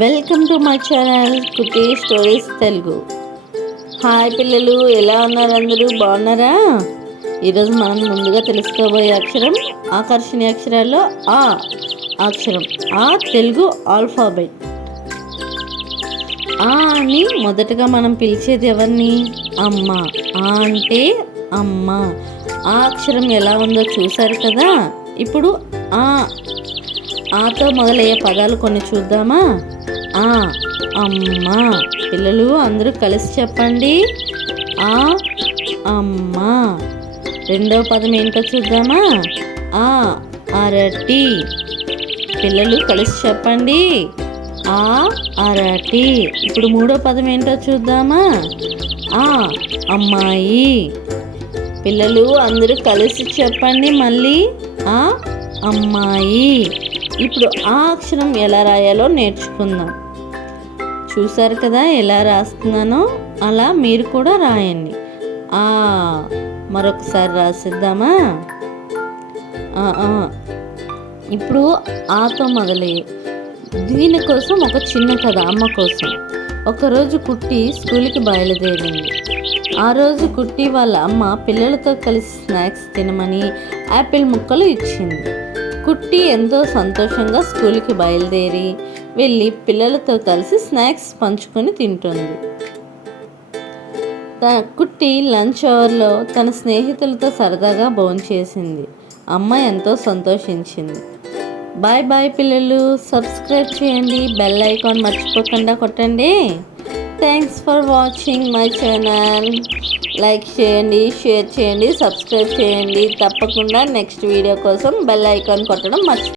Welcome to my channel Cutie Stories Telugu. Hi పిల్లలు, ఎలా ఉన్నారు? అందరూ బాగున్నారా? ఈరోజు మనం ముందుగా తెలుసుకోబోయే అక్షరం ఆకర్షణీయ అక్షరాల్లో ఆ అక్షరం. ఆ తెలుగు ఆల్ఫాబెట్. ఆ అని మొదటగా మనం పిలిచేది ఎవరిని? అమ్మ. ఆ అంటే అమ్మ. ఆ అక్షరం ఎలా ఉందో చూసారు కదా. ఇప్పుడు ఆతో మొదలయ్యే పదాలు కొన్ని చూద్దామా? ఆ అమ్మ. పిల్లలు అందరూ కలిసి చెప్పండి. ఆ అమ్మ. రెండవ పదం ఏంటో చూద్దామా? ఆ అరటి. పిల్లలు కలిసి చెప్పండి. ఆ అరటి. ఇప్పుడు మూడో పదం ఏంటో చూద్దామా? ఆ అమ్మాయి. పిల్లలు అందరూ కలిసి చెప్పండి మళ్ళీ. ఆ అమ్మాయి. ఇప్పుడు ఆ అక్షరం ఎలా రాయాలో నేర్చుకుందాం. చూసారు కదా ఎలా రాస్తున్నానో, అలా మీరు కూడా రాయండి. ఆ మరొకసారి రాసిద్దామా? ఇప్పుడు ఆతో మొదలయ్యే దీనికోసం ఒక చిన్న కథ. అమ్మ కోసం. ఒకరోజు కుట్టి స్కూల్కి బయలుదేరింది. ఆ రోజు కుట్టి వాళ్ళ అమ్మ పిల్లలతో కలిసి స్నాక్స్ తినమని యాపిల్ ముక్కలు ఇచ్చింది. కుట్టి ఎంతో సంతోషంగా స్కూల్కి బయలుదేరి వెళ్ళి పిల్లలతో కలిసి స్నాక్స్ పంచుకొని తింటుంది. కుట్టి లంచ్ అవర్లో తన స్నేహితులతో సరదాగా భోంచేసింది. అమ్మ ఎంతో సంతోషించింది. బాయ్ బాయ్ పిల్లలు, సబ్స్క్రైబ్ చేయండి, బెల్ ఐకాన్ మర్చిపోకుండా కొట్టండి. Thanks for watching my channel. Like చేయండి, షేర్ చేయండి, సబ్స్క్రైబ్ చేయండి. తప్పకుండా నెక్స్ట్ వీడియో కోసం బెల్ ఐకాన్ కొట్టడం మర్చిపోకండి.